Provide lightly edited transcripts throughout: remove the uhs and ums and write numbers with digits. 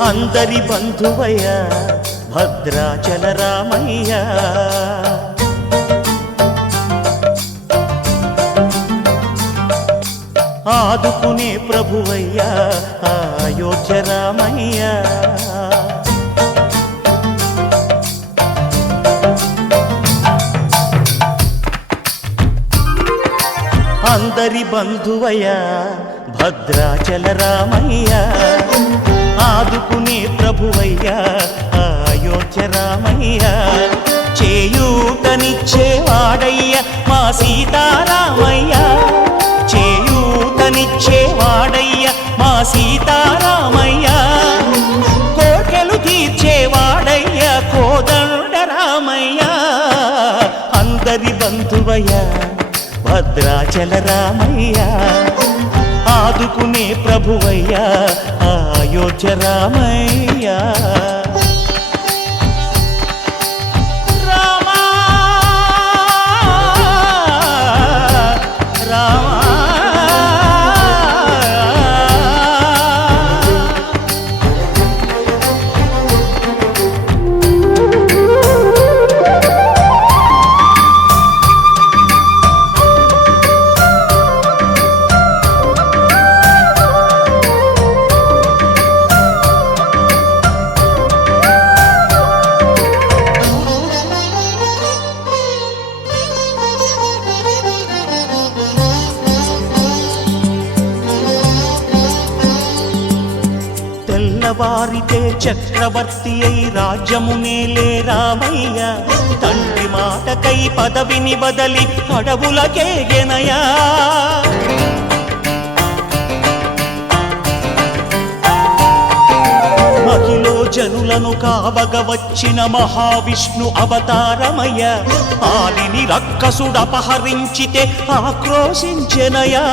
అందరి బంధువయ్య భద్రాచల రామయ్య ఆదుకునే ప్రభువయ్య అయోధ్య రామయ్య అందరి బంధువయ్య భద్రాచల రామయ్య ఆదుకునే ప్రభువయ్య అయోధ్య రామయ్య చేయూతనిచ్చేవాడయ్య మా సీతారామయ్య చేయూతనిచ్చేవాడయ్య మా సీతారామయ్య కోర్కెలు తీర్చేవాడయ్య కోదండ రామయ్య అందరి బంధువయ్య భద్రాచల రామయ్య ఆదుకునే ప్రభువయ్య అయోధ్య రామయ్య వారితే చక్రవర్తి అయి రాజ్యమునేలే రామయ్య తండ్రి మాటకై పదవిని బదలి అడవులకేగెనయా మహిలో జనులను కావగ వచ్చిన మహావిష్ణు అవతారమయ్య ఆలిని రక్కసుడపహరించితే ఆక్రోశించెనయా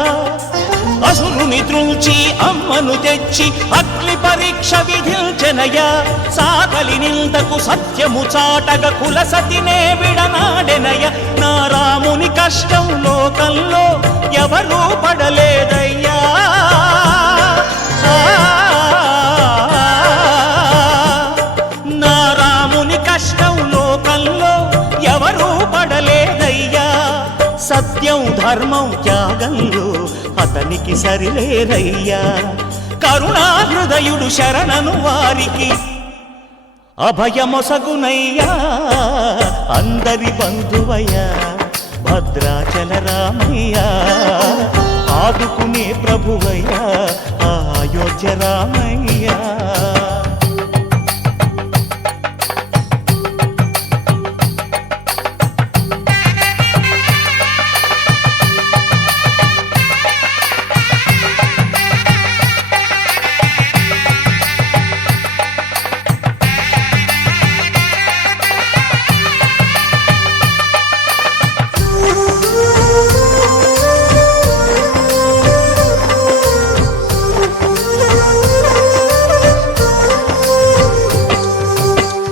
అసురుని త్రుంచి అమ్మను తెచ్చి అగ్ని పరీక్ష విధించెనయ సాకలి నిందకు సత్యము చాటగ కుల సతినే విడనాడెనయ నా రాముని కష్టం లోకంలో ఎవరూ పడలేదయ్యా నా రాముని కష్టం లోకంలో ఎవరూ పడలేదయ్యా సత్యం ధర్మం త్యాగంలో అతనికి సరిలేరయ్యా కరుణాహృదయుడు శరణను వారికి అభయమొసగునయ్యా అందరి బంధువయ్య భద్రాచల రామయ్య ఆదుకునే ప్రభువయ్య అయోధ్య రామయ్య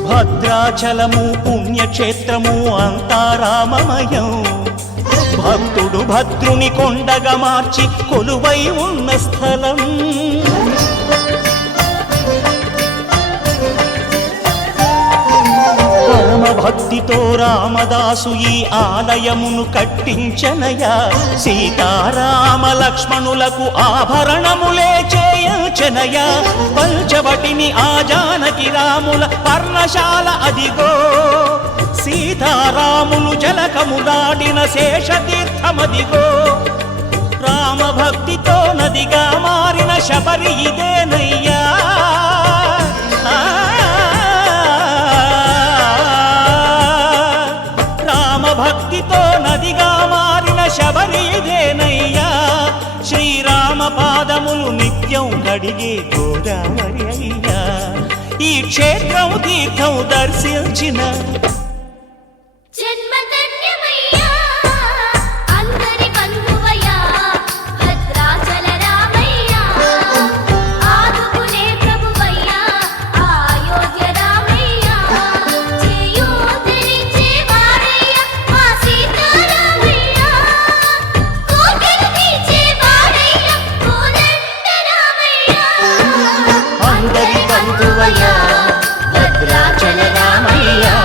భద్రాచలము పుణ్యక్షేత్రము అంతా రామమయం భక్తుడు భద్రుని కొండగా మార్చి కొలువై ఉన్న స్థలం పరమ భక్తితో రామదాసు ఈ ఆలయమును కట్టించనయా సీతారామ లక్ష్మణులకు ఆభరణములే చేయచనయా పంచవటిని ఆ జానకి రాముల పర్ణశాల అదిగో సీతారాములు జలకములాడిన శేషతీర్థమదిగో రామభక్తితో నదిగా మారిన శబరి ఇదేనయ్యా రామభక్తితో నదిగా మారిన శబరి ఇదేనయ్యా శ్రీరామ పాదములు నిత్యం కడిగే గోదావరి అయ్యా ఈ క్షేత్రం తీర్థం దర్శించిన అందరి బంధువయ్యా భద్రాచల రామయ్యా,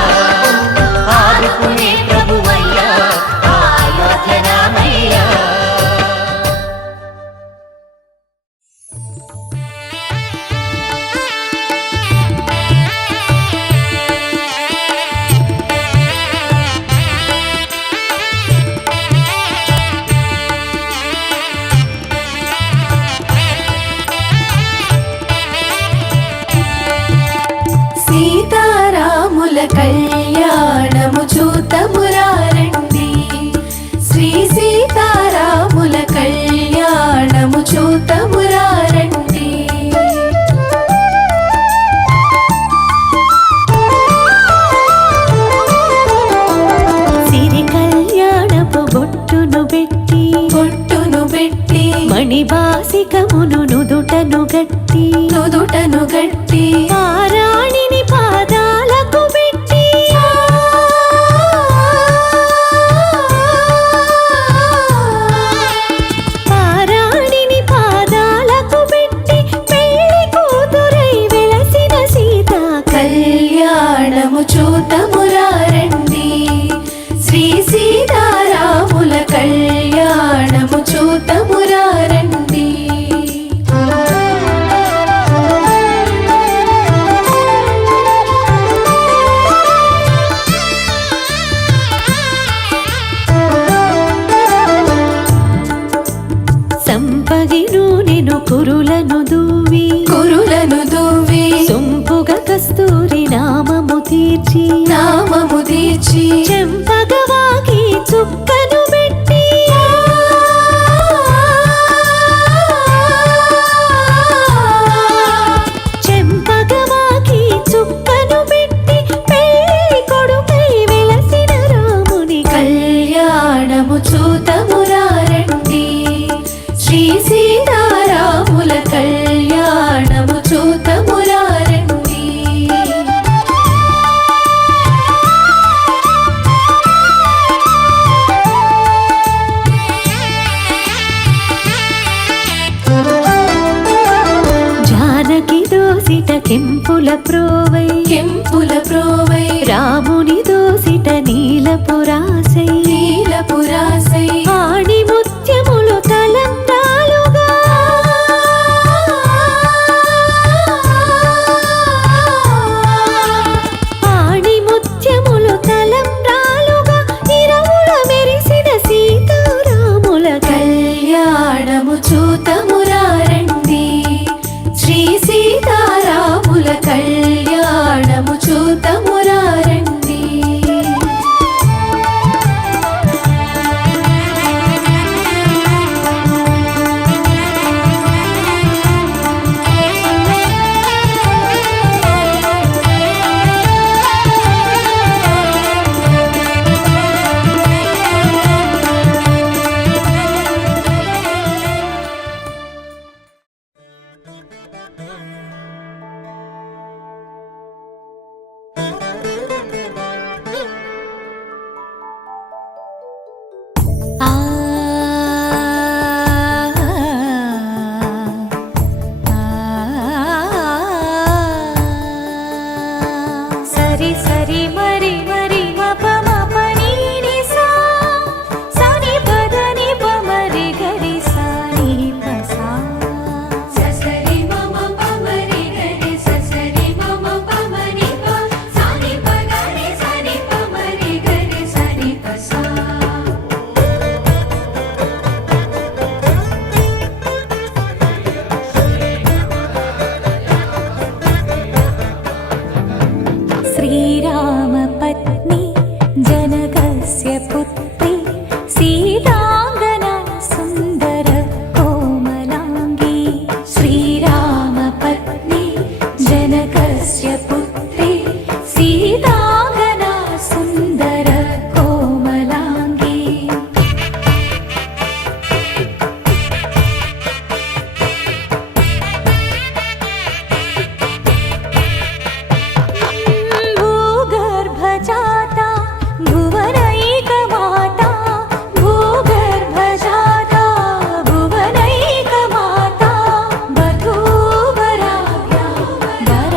ఆదుకునే ప్రభువయ్యా అయోధ్య రామయ్యా. సీతారాముల కళ్యాణము చూతమురారండి, శ్రీ సీతారాముల కళ్యాణము చూతమురారండి. సిరి కళ్యాణపు బొట్టును పెట్టి మణిబాసికమును నుదుటను గట్టి పారాణిని పాదాలకు పెట్టి పారాణిని పాదాలకు పెట్టి పెళ్లి కూతురై వెలసిన సీత కళ్యాణము చూతమురారండి, శ్రీ సీతారాముల కళ్యాణము చూతమురారండి. సంపగి నూనెను కురులను దువ్వి సొంపుగా కస్తూరి నామము తీర్చి చెంపగవాకి చుక్కను పెట్టి చెంపగవాకి చుక్కను పెట్టి పెళ్లి కొడుకై వెలసిన రాముని కళ్యాణము చూతమురారండి, శ్రీ సీతారాముల కళ్యాణము చూతమురారండి. జానకి దోసిట కెంపుల ప్రోవై రాముని దోసిట నీలపురాసై ఆణి ముత్యములు తలంబ్రాలుగా ఆణి ముత్యములు తలంబ్రాలుగా ఇరవుల మెరిసిన సీతారాముల కళ్యాణము చూతమురారండి, శ్రీ సీతారాముల కళ్యాణము చూతమురారండి. సరి సరి మరి మరి మప మప నీ ని సా సని పద ని ప మరి గరి సా ని ప సా ససరి మమ పమరి గరి ససరి మమ పమరి ప సని ప గరి సని పమరి గరి సని ప సా. శ్రీరామ పత్ని జనకస్య పుత్రి సీతాంగనా సుందర కోమలాంగి శ్రీరామ పత్ని జనకస్య పుత్రి సీతాంగనా సుందర కోమలాంగి. భూగర్భజాతా భువనైకమాతా భూగర్భజాతా భువనైకమాతా వధూవరాభ్యాం వర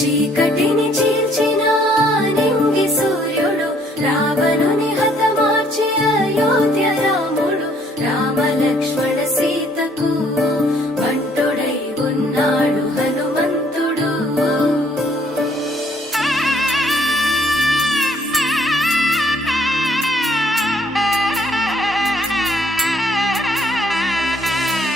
చీకటిని చీల్చిన నింగి సూర్యుడు రావణుని హతమార్చి అయోధ్య రాముడు రామ లక్ష్మణ సీతకు బంటుడై ఉన్నాడు హనుమంతుడు.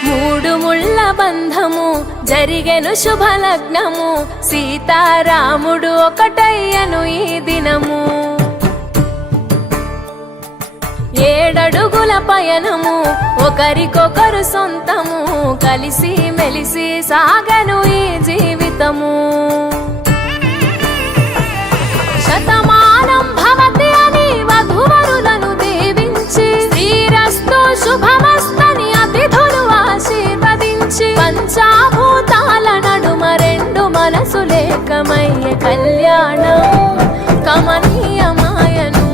మూడు ముళ్ళ బంధము జరిగెను శుభలగ్నము సీతారాముడు ఒకటయ్యను ఈ దినము. 7 అడుగుల పయనము ఒకరికొకరు సొంతము కలిసి మెలిసి సాగను ఈ జీవితము. శతమానం భవతి అని వధువరులను దీవించి శ్రీరస్తు శుభమస్తని అతిథులు ఆశీర్వదించి పంచాభూతాల నడుమ 2 మనసులేకమయ్యే కళ్యాణం కమనీయమాయను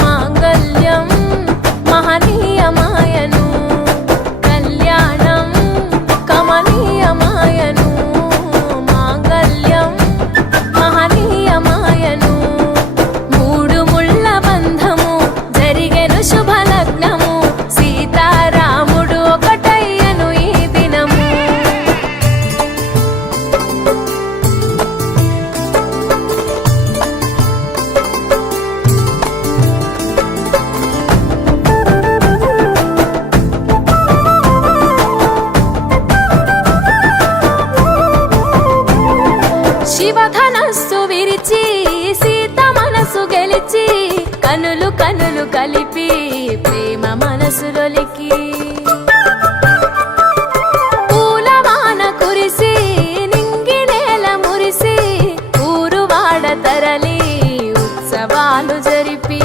మాంగళ్యం మహనీయమాయను కళ్యాణం కమనీయమాయను మాంగళ్యం మహనీయమాయను. 3 ముళ్ళ బంధము జరిగెను శుభలగ్నము సీతారాముడు ఒకటయ్యను ఈ దినము. శివధనస్సు విరిచి సీత మనసు గెలిచి కనులు కనులు కలిపి ప్రేమ మనసులొలికి పూలవాన కురిసి నింగి నేల మురిసి ఊరు వాడ తరలి ఉత్సవాలు జరిపి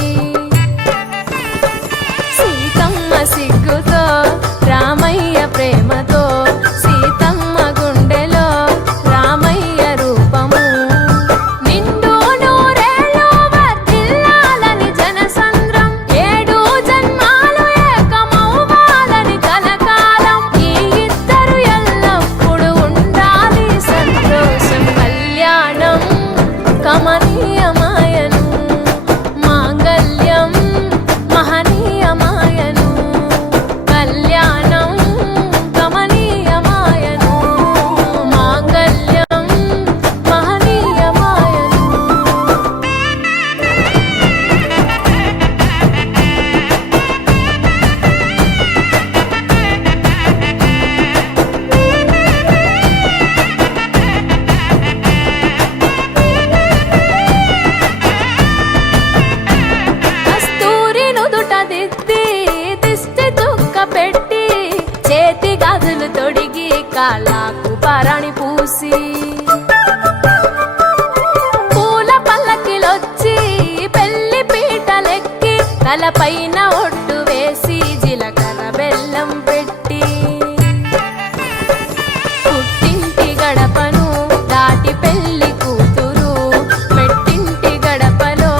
సీతమ్మ సిగ్గుతో రామయ్య ప్రేమతో సీతమ్మ గుండెలో రామయ్య రూపము నిండు నూరేళ్ళు వర్ధిల్లాలని జనసంద్రం 7 జన్మాలు ఏకమవ్వాలని కలకాలం ఈ ఇద్దరు ఎల్లప్పుడూ ఉండాలి సంతోషం కళ్యాణం కమనీయమాయను మాంగళ్యం మహనీయమాయను కళ్యాణం కమనీయమాయను మాంగళ్యం మహనీయమాయను. కస్తూరి నుదుట దిద్ది దిష్టి చుక్క పెట్టి చేతి గాజులు తొడిగి కాళ్ళకు పారాణి పూసి పూల పల్లకిలొచ్చి పెళ్లి పీటలెక్కి తలపైన ఒట్టు వేసి జీలకర్ర బెల్లం పెట్టి పుట్టింటి గడపను దాటి పెళ్లి కూతురు పెట్టింటి గడపలో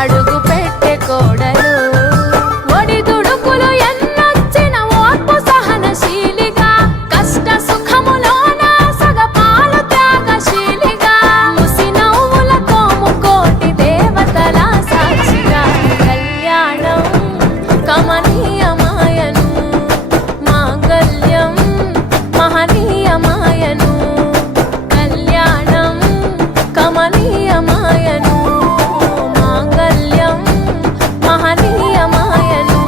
అడుగు పెట్టే కోడలు ఒడిదుడుకులు ఎన్నొచ్చిన ఓర్పు సహనశీలిగా కష్ట సుఖములోన సగపాలు త్యాగశీలిగా ముసి నవ్వులతో ముకోటి దేవతల సాక్షిగా కళ్యాణం కమనీయమాయను మాంగళ్యం మహనీయమాయను కళ్యాణం కమనీయమాయను మాంగళ్యం మహనీయమాయను.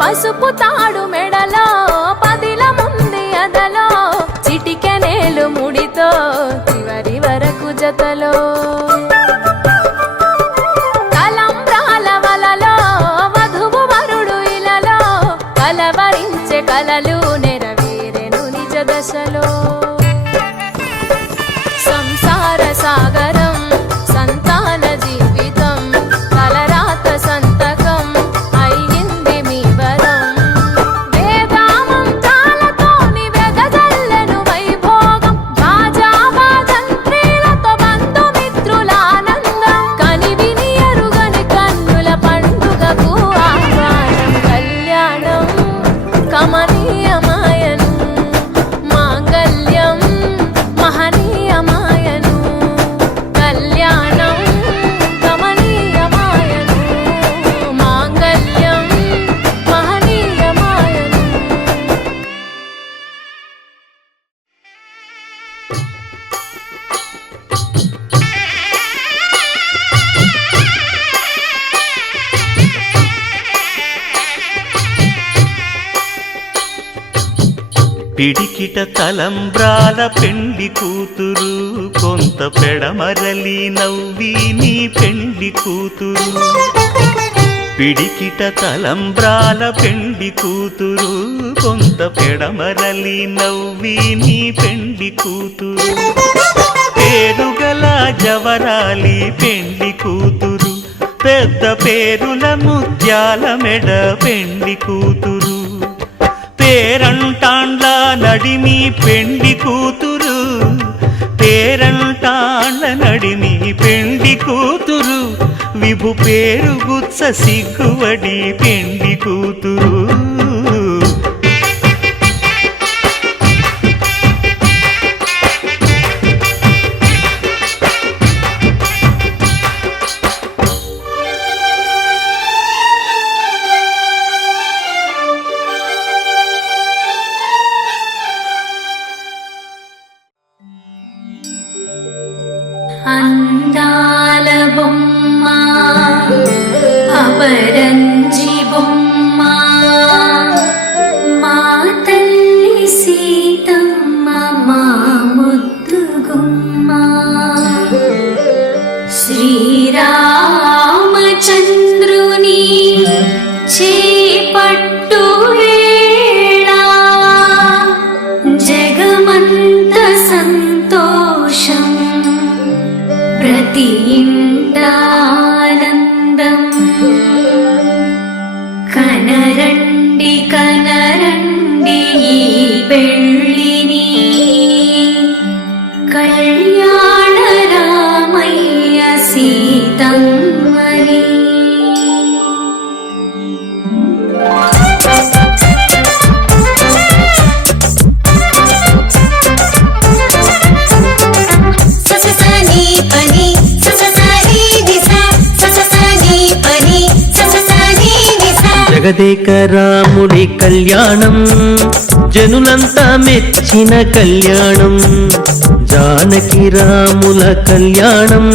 పసుపు తాడు మెడలో పదిల ముంది అదలో చిటికెనేలు ముడితో చివరి వరకు జతలో తలంబ్రాల వలలో వధువు వరుడు ఇలలో కలవరించే కలలు నెరవేరెను నిజ దశలో సంసార సాగరం సంతాన జీవితం తలరాత సంతకం అయ్యింది మీ వరం వేదామంతాలతోని వెదజల్లెను వైభోగం పిడికిట తలంబ్రాల పెండ్లి కూతురు, కొంత పెడమరలి నవ్వి నీ పెండ్లి కూతురు. పిడికిట తలంబ్రాల పెండ్లి కూతురు, కొంత పెడమరలి నవ్వి నీ పెండ్లి కూతురు. పేరుగల జవరాలి పెండ్లి కూతురు, పెద్ద పేరుల ముత్యాల మెడ పెండ్లి కూతురు. పేరంటాండ్ల నడిమి పెండ్లి కూతురు, పేరంటాండ్ల నడిమి పెండ్లి కూతురు. విభు పేరు గుత్స సిగ్గువడి పెండ్లి కూతురు. అందాల బొమ్మ అపరంజి బొమ్మ మా తల్లి సీతమ్మ మా ముద్దు గుమ్మ. శ్రీరామచంద్రుని చేపట్టు వేళ జగమంత సంతోషం, ప్రతి ఇంటానందం. కనరండి కనరండి ఈ పెళ్ళిని, కళ్యాణ రామయ్య సీతమ్మని. జగదేక రాముడి కళ్యాణం, జనులంతా మెచ్చిన కళ్యాణం. జానకి రాముల కళ్యాణం,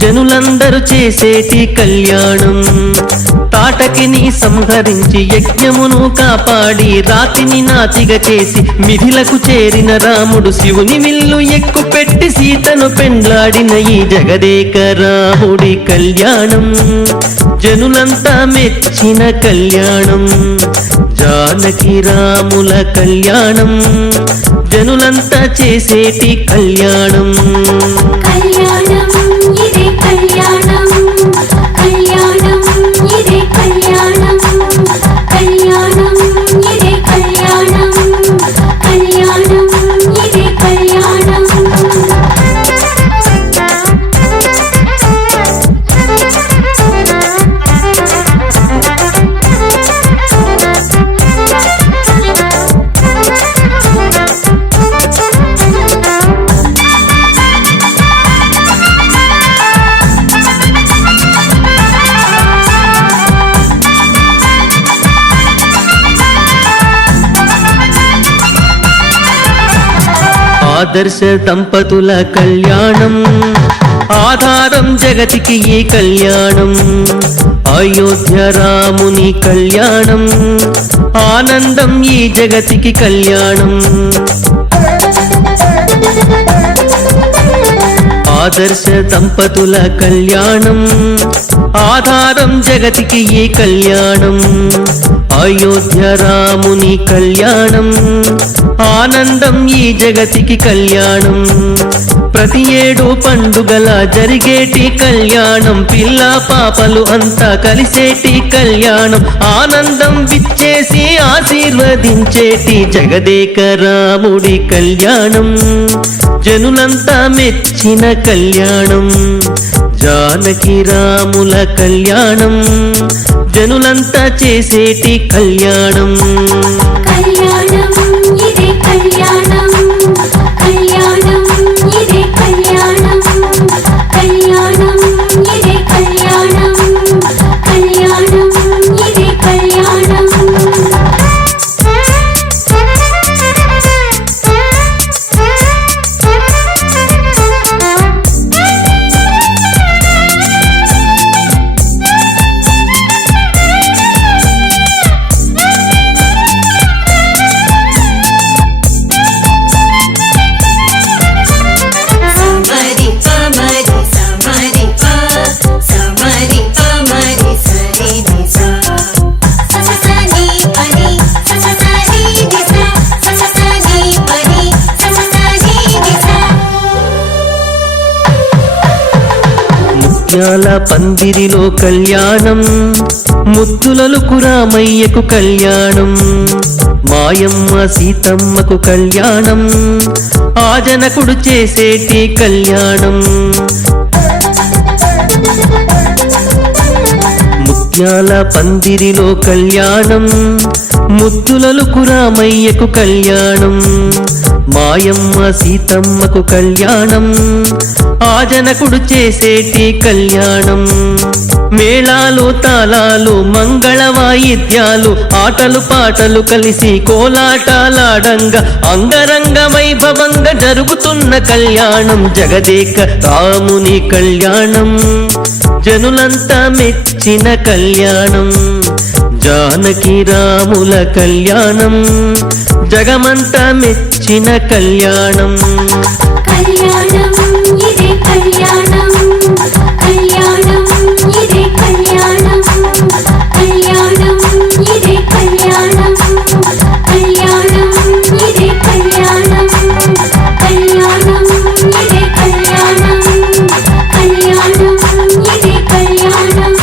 జనులందరూ చేసేటి కళ్యాణం. తాటకిని సంహరించి యజ్ఞమును కాపాడి రాతిని నాతిగా చేసి మిథిలకు చేరిన రాముడు శివుని విల్లు ఎక్కు పెట్టి సీతను పెండ్లాడిన ఈ జగదేక రాముడి కళ్యాణం, జనులంతా మెచ్చిన కళ్యాణం. జానకి రాముల కళ్యాణం, జనులంతా చేసేటి కళ్యాణం. కళ్యాణం ఇదే కళ్యాణం, కళ్యాణం ఇదే కళ్యాణం, కళ్యాణం ఇదే కళ్యాణం, కళ్యాణం ఇదే కళ్యాణం. ఆదర్శ దంపతుల కళ్యాణం, ఆధారం జగతికి ఈ కళ్యాణం. అయోధ్య రాముని కళ్యాణం, ఆనందం ఈ జగతికి కళ్యాణం. ఆదర్శ దంపతుల కళ్యాణం, ఆధారం జగతికి ఈ కళ్యాణం. అయోధ్య రాముని కళ్యాణం, ఆనందం ఈ జగతికి కళ్యాణం. ప్రతి ఏడు పండుగల జరిగేటి కళ్యాణం, పిల్ల పాపలు అంతా కలిసేటి కళ్యాణం. ఆనందం విచ్చేసి ఆశీర్వదించేటి జగదేక రాముడి కళ్యాణం, జనులంతా మెచ్చిన కళ్యాణం. జానకి రాముల కళ్యాణం, జనులంతా చేసేటి కళ్యాణం. కళ్యాణం ఇదే కళ్యాణం, కళ్యాణం ఇదే కళ్యాణం, కళ్యాణం ఇదే కళ్యాణం, కళ్యాణం ఇదే కళ్యాణం. ముత్యాల పందిరిలో కళ్యాణం, ముద్దులలకు రామయ్యకు కళ్యాణం, మాయమ్మ సీతమ్మకు కళ్యాణం, ఆ జనకుడు చేసేటి కళ్యాణం. ముత్యాల పందిరిలో కళ్యాణం, ముద్దులలకు రామయ్యకు కళ్యాణం, మాయమ్మ సీతమ్మకు కళ్యాణం, ఆ జనకుడు చేసేటి కళ్యాణం. మేళాలు తాళాలు మంగళ వాయిద్యాలు ఆటలు పాటలు కలిసి కోలాటాలాడంగా అంగరంగ వైభవంగా జరుగుతున్న కళ్యాణం జగదేక రాముని కళ్యాణం, జనులంతా మెచ్చిన కళ్యాణం, జానకి రాముల కళ్యాణం, జగమంతా మెచ్చిన కళ్యాణం. కళ్యాణం ఇదే కళ్యాణం కళ్యాణం ఇదే కళ్యాణం కళ్యాణం ఇదే కళ్యాణం కళ్యాణం ఇదే కళ్యాణం కళ్యాణం ఇదే కళ్యాణం కళ్యాణం ఇదే కళ్యాణం.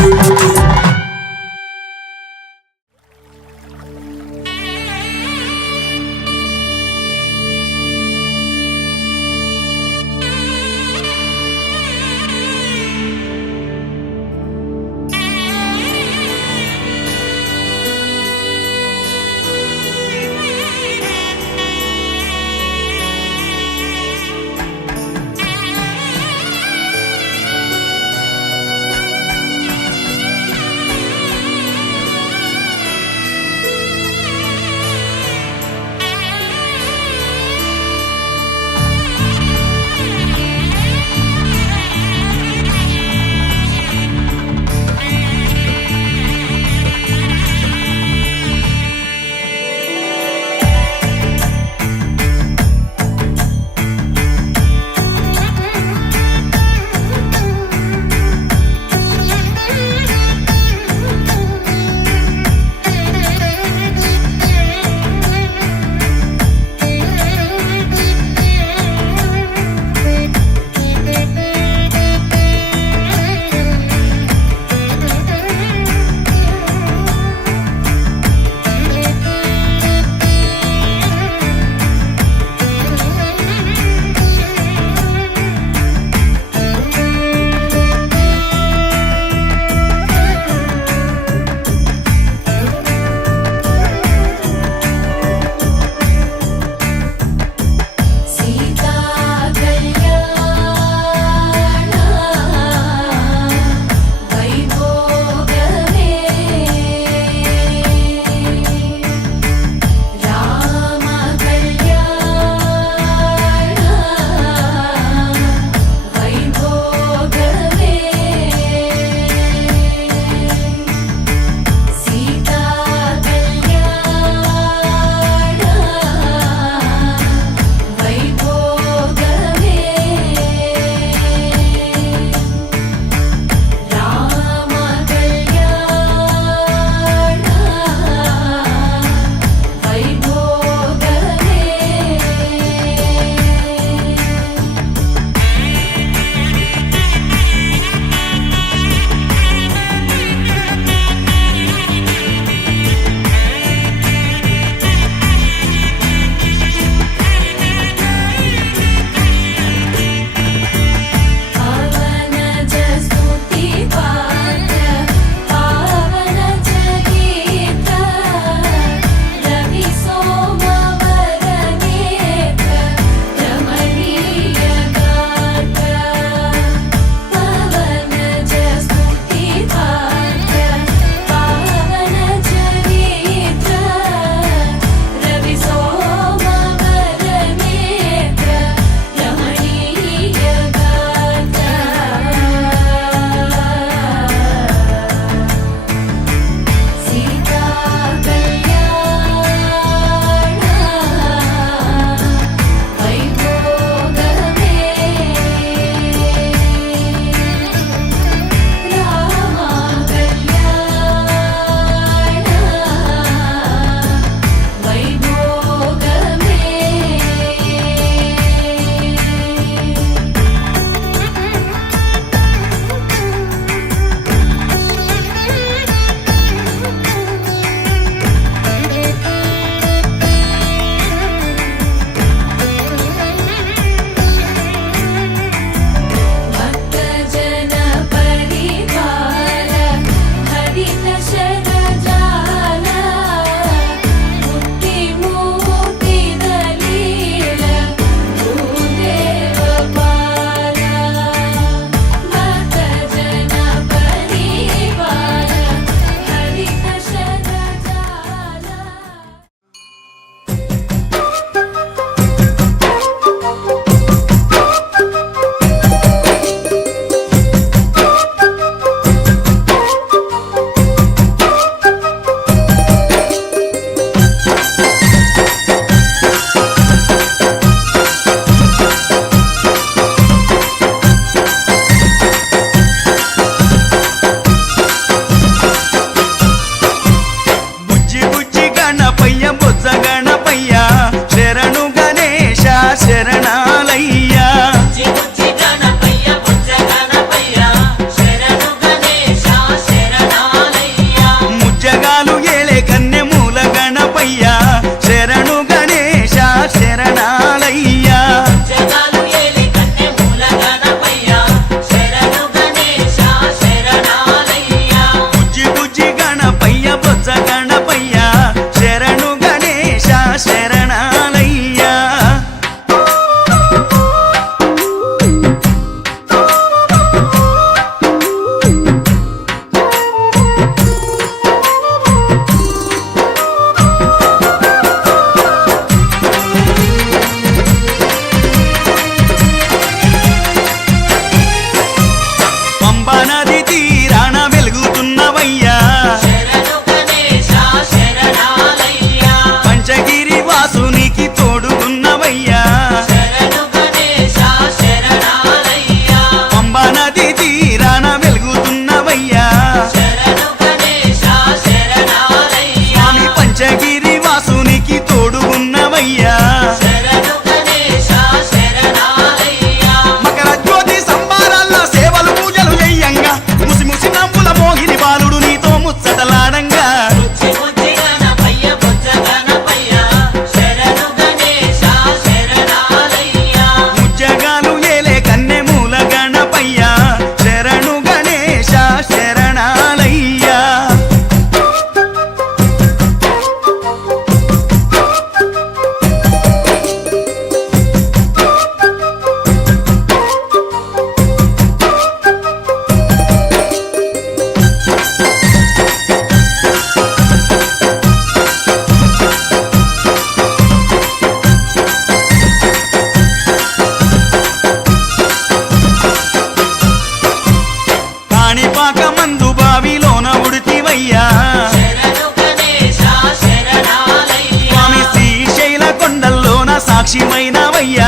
సాక్షిమైనవయ్యా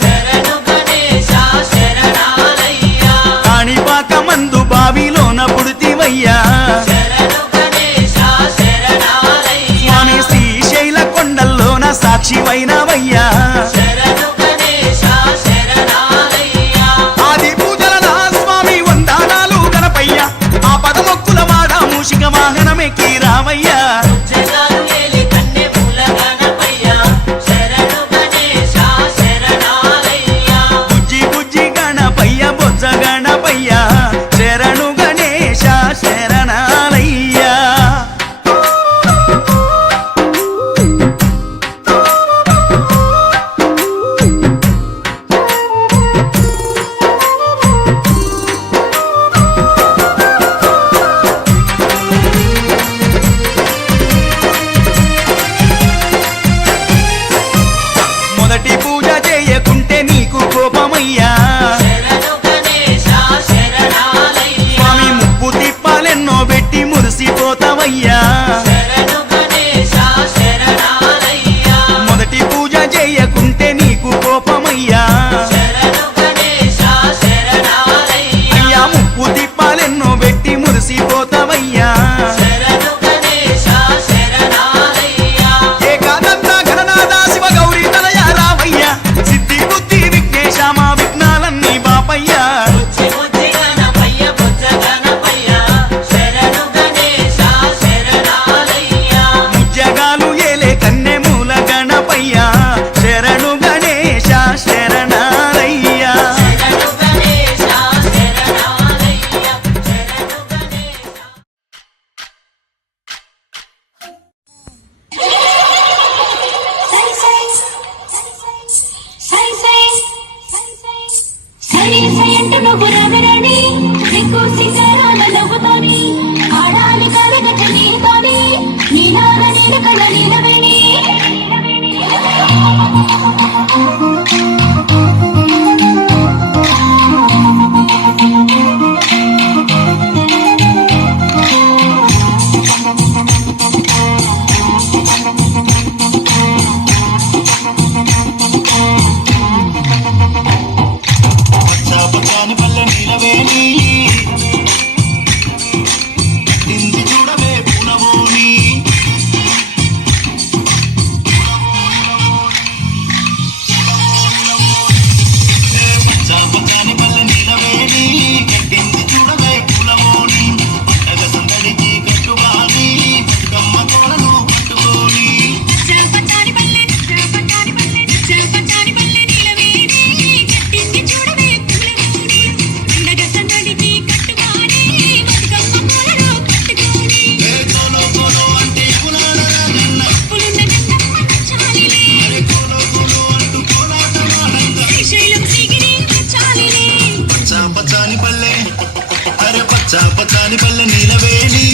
శరణు గణేశ శరణాలయ్యా కాణిపాక మందు బావిలోన పుడితివయ్యా శరణు గణేశ శరణాలయ్యా స్వామి శ్రీశైల కొండల్లోన సాక్షిమైనవయ్యా శరణు గణేశ శరణాలయ్యా ఆది పూజల నా స్వామి వందనాలు గణపయ్య ఆ పదమొక్కుల వాడ మూషిక వాహనమెక్కి రావయ్యా జగాలు ఏలి కన్నె మూల గణపయ్యా శరణు గణేశ శరణాలయ్యా బుజ్జి బుజ్జి గణపయ్య బొజ్జ గణపయ్య శరణు గణేశ శరణాలయ్యా మొదటి పూజ చేయకుంటే నీకు కోపమయ్యా శరణు గణేశ శరణాలయ్యా స్వామి ముప్పు తిప్పాలెన్నో పెట్టి మురిసిపోతావయ్యా శరణు గణేశ శరణాలయ్యా మొదటి పూజ చేయకుంటే నీకు కోపమయ్యా శరణు గణేశ శరణాలయ్యా అయ్యా ముప్పు తిప్పాలెన్నో పెట్టి మురిసిపోతావయ్యా శరణు గణేశ శరణాలయ్యా ఏకాదంత గణనాథ శివ గౌరీ తనయ రావయ్యా సిద్ధి బుద్ధి విఘ్నేశ మా విఘ్నాలన్నీ బాపయ్యా బుజ్జి బుజ్జి గణపయ్య బుజ్జ గణపయ్య శరణు గణేశ శరణాలయ్యా ముజ్జగాలు ఏలే కన్నె మూల గణపయ్యా శరణు గణేశ శరణాలయ్యా శరణు గణేశ శరణాలయ్యా శరణు గణేశ సరి సయంటు నువ్వు రవిరణి సిగ్గు సింగారాల నవ్వుతోని ఆడాలి కరగట నీతోని నీలాల నీల కళ్ళ నీలవేణి పచ్చాపచ్చాని పల్లె నీలవేణి కట్టింది చూడవే పూలవోని పచ్చాపచ్చాని పల్లె నీలవేణి కట్టింది చూడవే పూలవోని పండగ సందడికి కట్టుబాని బతుకమ్మ కోడలు పట్టుకోని చంపచారి పల్లె నీలవేణి కట్టింది చూడవే పూలవేణి పండగ సందడికి కట్టుకోని బతుకమ్మ కోడలు పట్టుకోని ఏ కోలో కోలో అంటే కులాడరాజన్న పులున్న గంగమ్మ చాలిలే కోలో కోలో అంటూ కోలాటమాడంగా శ్రీశైలం సిగిరి చాలిలే పచ్చాపచ్చాని పల్లె అరే పచ్చాపచ్చాని పల్లె నీలవేణి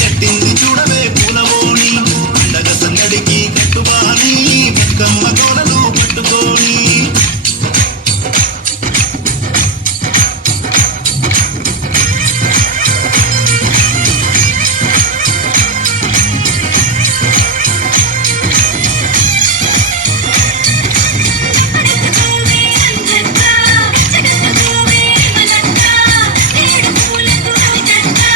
కట్టింది చూడవే పూలవోని పండగ సందడికి కట్టుబాని బతుకమ్మ కోడలు పట్టుకోని జగత్తుకోవే అంజంగా జగత్తుకోవే మలంగా ఏడు పూలకు రవిజంగా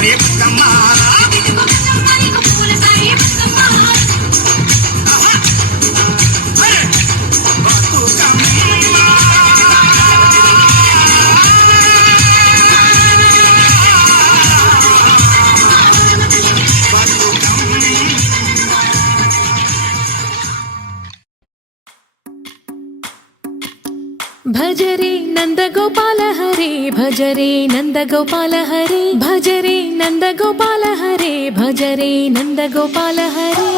సారే బతుకమ్మ భజరే నందగోపాల హరే భజరే నందగోపాల హరే భజరే నందగోపాల హరే భజరే నందగోపాల హరే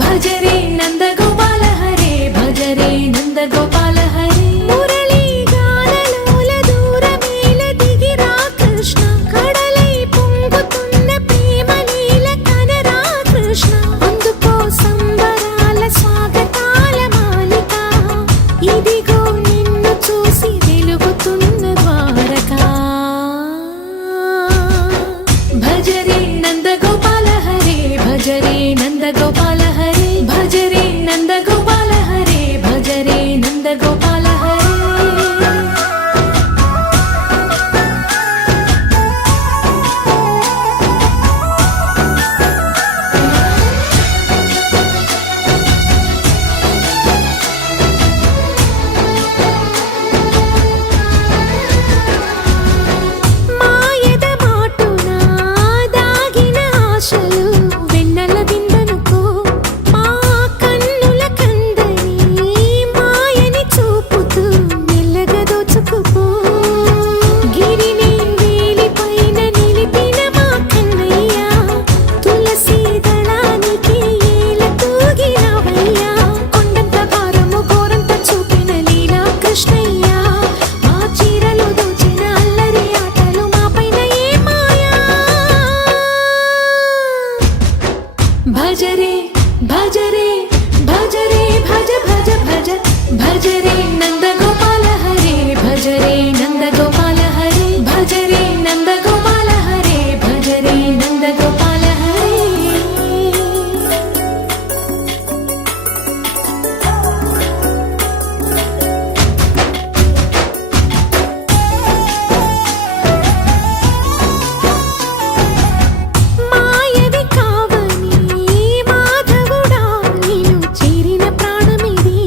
భజరే నందగోపాల హరే భజరే నందగోపాల హరే మురళీ గానలోల దూరమేల దిగిరా కృష్ణ కడలై పొంగుతున్న ప్రేమ నీల కనరా కృష్ణ అందుకో సంబరాల స్వాగతాల మాలిక ఇదిగో నిన్ను చూసి వెలుగుతున్న ద్వారకా భజరే నందగోపాల హరే భజరే నందగోపాల హరే భజరే నందగోపాల హరే భజరే నందగోపాల హరే మాయద మాటున దాగిన ఆశలు వెన్నెల దిందనుకో మా కన్నుల కందని మాయని చూపుతూ మెల్లగా దోచుకుపో గిరిని వేలిపైన నిలిపిన మా కన్నయ్య తులసి దళానికి ఏల తూగినవయ్యా కొండంత భారము గోరంత చూపిన లీలా కృష్ణయ్య మా చీరలు దోచిన అల్లరి ఆటలు మా పైన ఏ మాయా భజరే భజరే భజరే భజ భజ భజ భజరే నందగోపాల హరే భజరే నందగోపాల హరే భజరే నందగోపాల హరే భజరే నందగోపాల హరే మాయవి కావని మాధవుడా నీను చేరిన ప్రాణమిది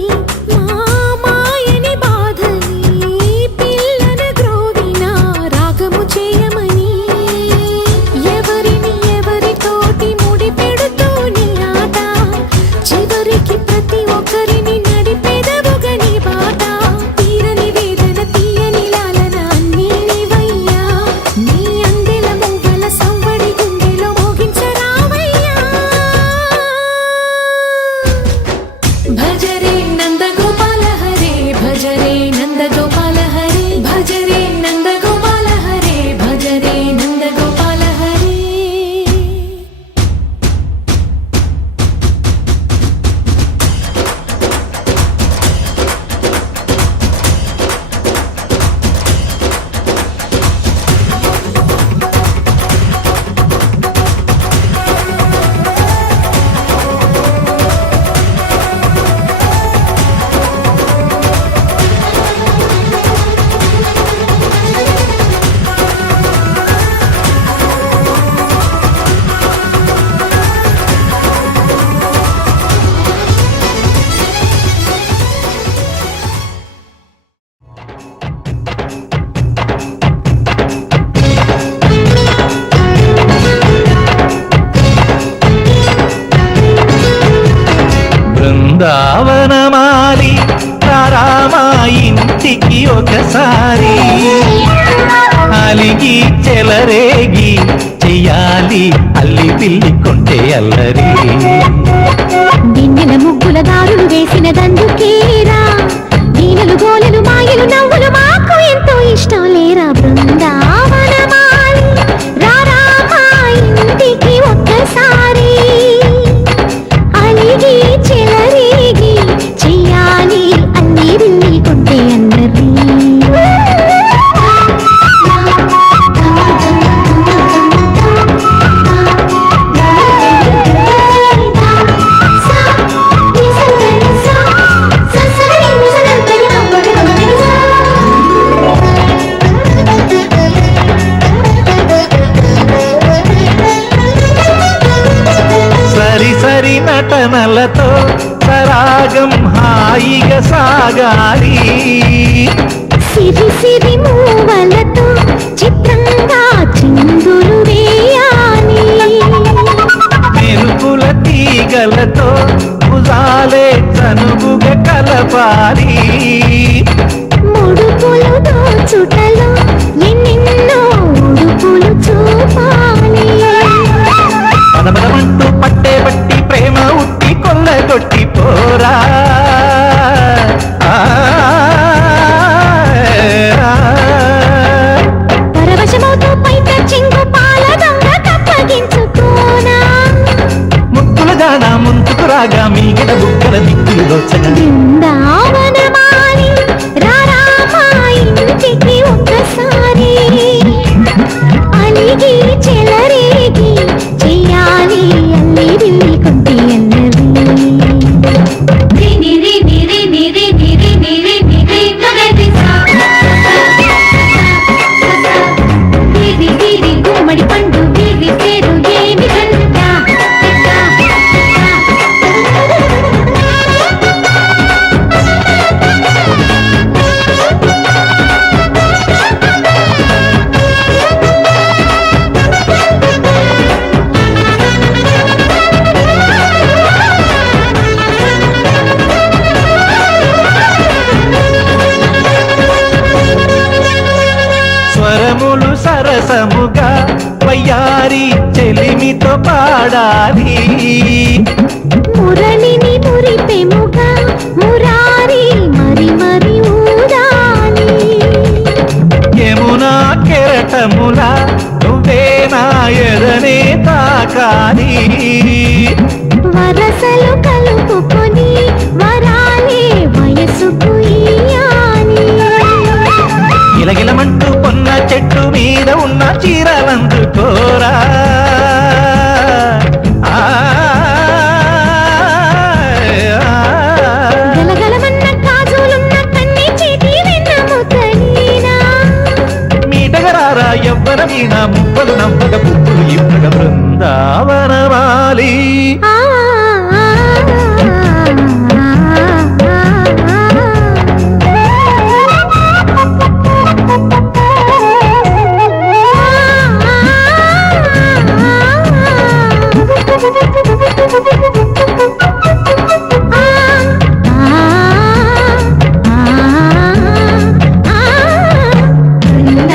మా మాయని బాధని పిల్లన గ్రోవిన రాగము చేయమని ఎవరిని ఎవరితోటి ముడి పెడుతూ నీ ఆట చివరికి ప్రతి ఒక్కరిని నడిపెదవుగా నీ బాట తీరని వేదన తీయని లాలన అన్నీ నీవయ్యా నీ అందెల మూగల సంవడి గుండెలో మోగించరావయ్యా భజరే నందగోపాల హరే భజరే నందగోపాల హరే భజరే నందగోపాల హరే భజరే నందగోపాల హరే బృందావనమాలి రామా ఇంటికి ఒకసారి అలిగి చెలరేగి చెయ్యాలి అల్లి పిల్లి కొంటే అల్లరి దిన్నెల ముగ్గుల దారులు వేసినదందుకేరా దీనులు గోలెలు మాయలు నవ్వులు మాకు ఎంతో ఇష్టం లేరా బృందావనమాలి రామా ఇంటికి ఒక్కసారి నటనలతో సరాగం హాయిగా సాగాలి సిరి సిరి మూవలతో చిత్రంగా చిందులు వేయాలి మెరుపుల తీగలతో భుజాలే చనువుగా కలపాలి ముడుపులు దోచుటలో ఎన్నెన్నో ఉడుపులు చూపాలి పదపదమంటూ పట్టే బట్టి ప్రేమ ఉట్టి కొల్లగొట్టి పోరా పరవశమవుతూ పైట చెంగు పాల దొంగ కప్పగించుకోనా ముక్కుల దాన ముందుకు రాగా మీగడ బుక్కల దిక్కులు దోచగా బృందావనమాలి రారా మా ఇంటికి ఒక్కసారి అలిగి చెలరేగి చెయ్యాలి అల్లి విల్లి కొంటి అల్లరి నిరి నిరి నిరి నిరి నిరి నిరి గగది సా నిరి నిరి గుమ్మడి పండు వీరి పేరు ఏమి కంటా స్వరములు సరసముగా వయ్యారి చెలిమితో పాడాలి మురళిని మురిపెముగా మురారి మరి మరి ఊదాలి యమునా కెరటములా నువ్వే నా ఎదనే తాకాలి వరసలు కలుపుకొని వరాలే వయసుకు ఇయ్యాలి గిలగిలమంటూ పొన్న చెట్టు మీద ఉన్న చీరలందుకోరా గలగలమన్న కాజులున్న కన్ని చేతి వెన్నముకలీనా మీటగరారా ఎవ్వర వీణ ముప్పలు నవ్వగ పువ్వులు ఇవ్వగ బృందావనమాలి ఆ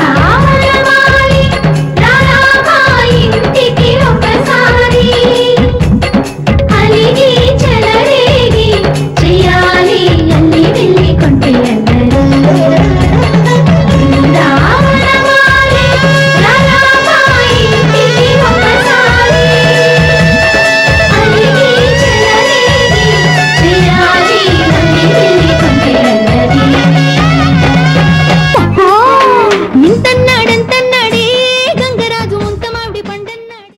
బృందావనమాలి రారా మా ఇంటికి ఒకసారి అలిగి చెలరేగి చెయ్యాలి అల్లి వెళ్ళి కొంటి అల్లరి బృందావనమాలి రారా మా ఇంటికి ఒకసారి అలిగి చెలరేగి చెయ్యాలి అల్లి వెళ్ళి కొంటి అల్లరి ఇంతన్నాడంతన్నాడే గంగరాజు ముంత మామిడి పండన్నాడు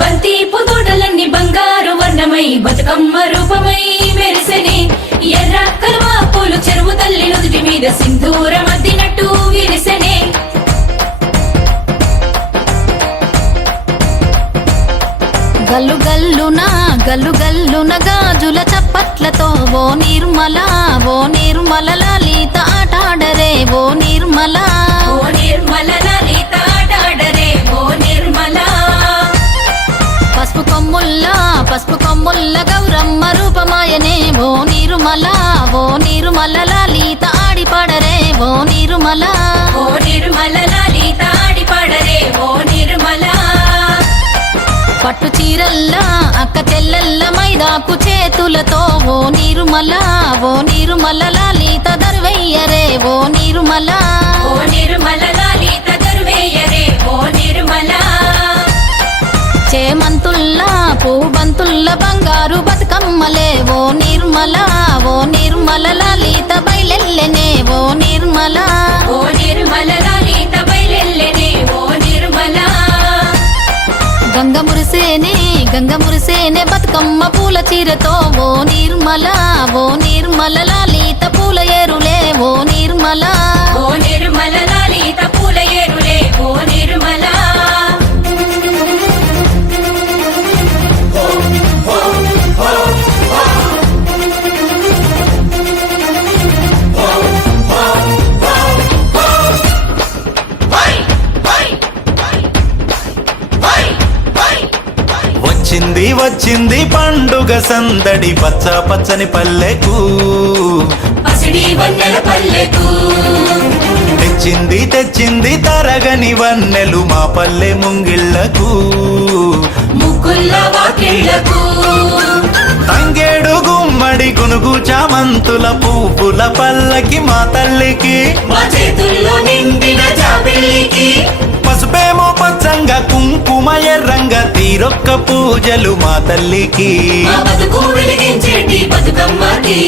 బంతి పుతోటలన్నీ బంగారు వర్ణమై బతుకమ్మ రూపమై మెరిసెనే ఎర్ర కలువ పూలు చెరువు తల్లి నుదుటి మీద సింధూరం అద్దినట్టు విరిసెనే గల్లు గల్లున గాజుల చప్పట్లతో ఓ నిర్మల లలిత ఆటాడరే ఓ నిర్మల లలిత ఆటాడరే ఓ నిర్మల పసుపు కొమ్ముల్ల గౌరమ్మ రూపమాయనే ఓ నిర్మల లలిత ఆడిపాడరే ఓ నిర్మల లలిత ఆడిపాడరే ఓ నిర్మల పట్టు చీరల్లా అక్క చెల్లెల్ల మైదాకు చేతులతో ఓ నిర్మల లలిత దర్వెయ్యరే ఓ నిర్మల లలిత దర్వెయ్యరే ఓ నిర్మల చేమంతుల్లా పూబంతుల్ల బంగారు బతుకమ్మలే ఓ నిర్మల లలిత బయలెల్లెనే ఓ నిర్మల లలిత బయలెల్లెనే ఓ నిర్మల గంగ మురిసేనే బతుకమ్మ పూల చీరతో ఓ నిర్మల లలిత పూల ఏరులే ఓ నిర్మల లలిత పూల వచ్చింది పండుగ సందడి పచ్చ పచ్చని పల్లెకు పసిడి వన్నెల పల్లెకు తెచ్చింది తరగని వన్నెలు మా పల్లె ముంగిళ్లకు ముగ్గుల్ల వాకిళ్లకు తంగేడు గుమ్మడి గునుగు చామంతుల పువ్వుల పల్లకి మా తల్లికి మా చేతుల్లో నిండిన జాబిల్లికి పసుపేమో పచ్చంగా కుంకుమ ఎర్రంగా తీరొక్క పూజలు మా తల్లికి మా బతుకు వెలిగించేటి బతుకమ్మకి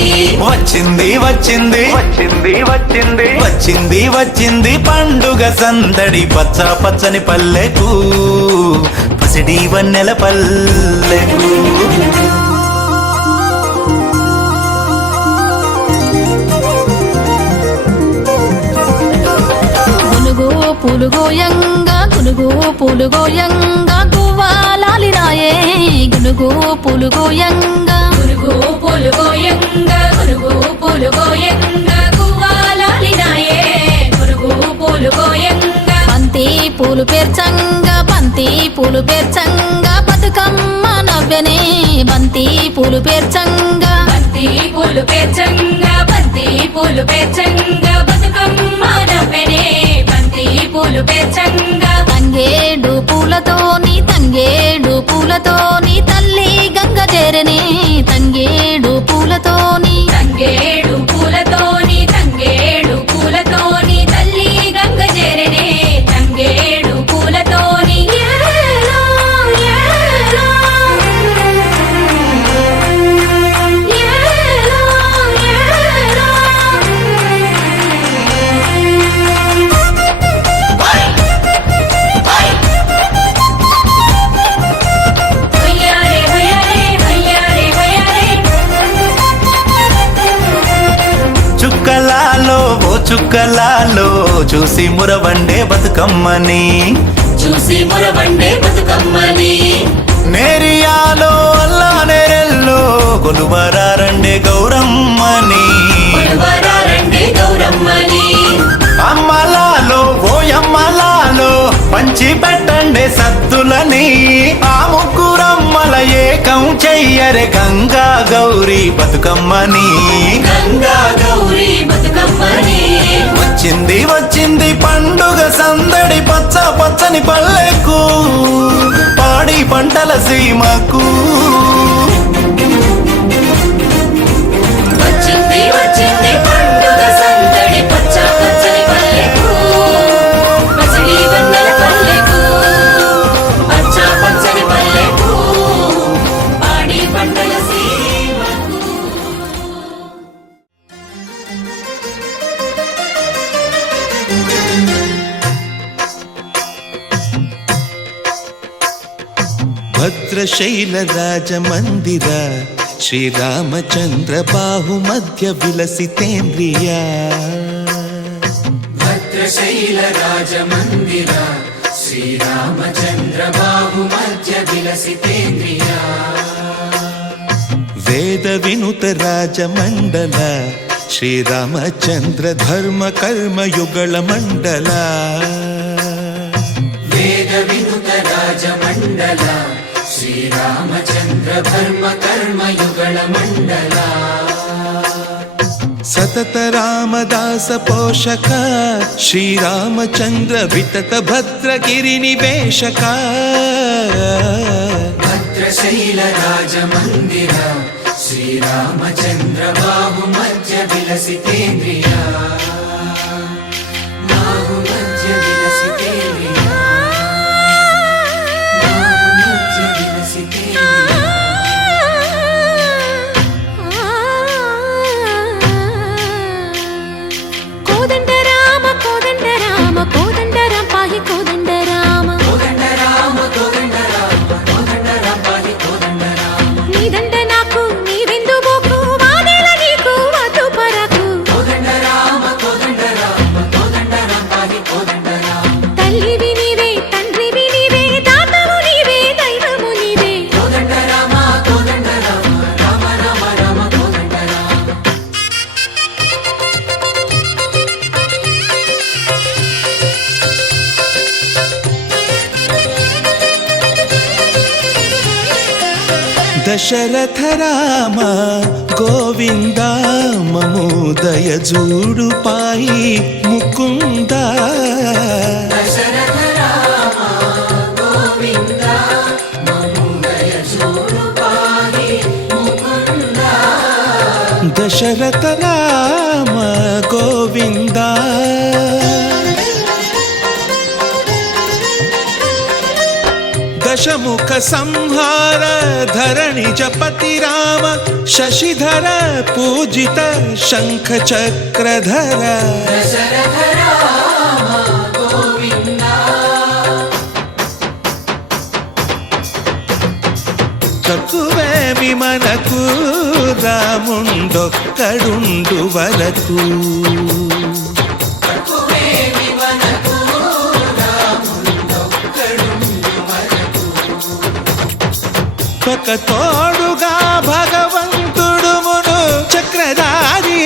వచ్చింది పండుగ సందడి పచ్చ పచ్చని పల్లెకు పసిడి వన్నెల పల్లెకు గునుగు పూలు గోయంగా గువ్వాలాలిరాయే గునుగు పూలు గోయంగా బంతి పూలు పేర్చంగా బతుకమ్మ నవ్వెనే బంతి పూలు పేర్చంగా బతుకమ్మ నవ్వెనే బంతి పూలు పేర్చంగా తంగేడు పూలతోని తల్లి గంగ చేరనే తంగేడు పూలతోని తల్లి గంగ చేరనే తంగేడు పూలతోని చుక్కలాలో చూసి మురవండే బతుకమ్మని నేరియాలో అల్లా నేరెల్లో కొలువరారండే గౌరమ్మని అమ్మలాలో ఓయమ్మలాలో పంచి పెట్టండే సద్దులని ఆ ముగ్గురమ్మల ఏకం చెయ్యరే గంగా గౌరీ బతుకమ్మని వచ్చింది పండుగ సందడి పచ్చ పచ్చని పల్లెకు పాడి పంటల సీమకు వచ్చింది పండుగ సందడి పచ్చ పచ్చని పల్లెకు పసిడి వన్నెల పల్లెకు పచ్చ పచ్చని పల్లెకు పాడి పంటల సీమకు భద్రశైల రాజమందిర శ్రీరామచంద్ర బాహు మధ్య విలసితేంద్రియ భద్రశైల రాజమందిర శ్రీరామచంద్ర బాహు మధ్య విలసితేంద్రియ వేద వినుత రాజమండల శ్రీరామచంద్ర ధర్మ కర్మ యుగళ మండల వేద వినుత రాజమండల శ్రీరామచంద్ర ధర్మ కర్మ యుగళ మండల సతత రామదాస పోషక శ్రీరామచంద్ర వితత భద్రగిరి నివేశక భద్రశైల రాజమందిర శ్రీరామచంద్ర బాహు మధ్య విలసితేంద్రియ బాహు మధ్య విలసితేంద్రియ కోదండరామ పాహి కోదండరామ నీదండ నాకు నీవెందు బోకు వాదేల నీకు వద్దు పరకు కోదండరామ దశరథ రామ గోవింద మము దయజూడు పాయి ముకుంద దశరథ రామ గోవింద మము దయచూడు పాహి ముకుంద దశరథ రామ గోవింద దశముఖ సంహార ధరణి జపతి రామ శశిధర పూజిత శంఖ చక్రధర దశరథ రామ గోవింద తక్కువేమి మనకు రాముండొక్కడుండు వరకు తక్కువేమి మనకు రాముండొక్కడుండు వరకు ఒక తోడుగా భగవంతుడు మును చక్రధారి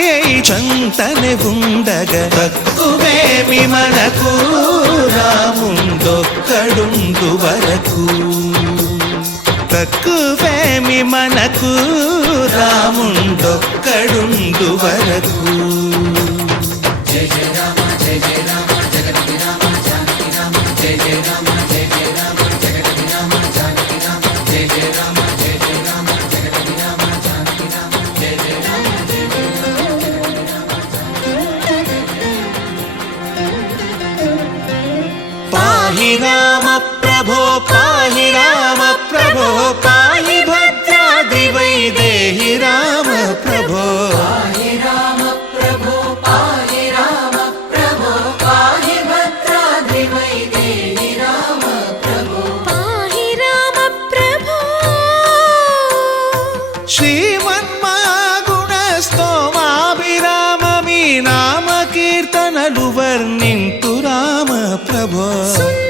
చంతనే ఉండగా తక్కువేమి మనకు రాముండొక్కడుండు వరకు తక్కువేమి మనకు రాముండొక్కడుండు వరకు జయ జయ రామ జయ జయ రామ జగతి రామ జానకి రామ జయ జయ రామ జయ జయ రామ జగతి రామ జానకి రామ జయ జయ రామ జయ జయ రామ జగతి రామ జానకి రామ జయ జయ రామ జయ జయ రామ పాహి రామ ప్రభో పాహి రామ ప్రభో పాహి భద్రాద్రి వైదేహి రామ ప్రభో పాహి రామ ప్రభో పాహి రామ ప్రభో పాహి భద్రాద్రి వైదేహి రామ ప్రభో పాహి రామ ప్రభో శ్రీమన్మాగుణ స్తోమాభిరామ మీ నామ కీర్తనలు వర్ణింతు రామ ప్రభో సుందర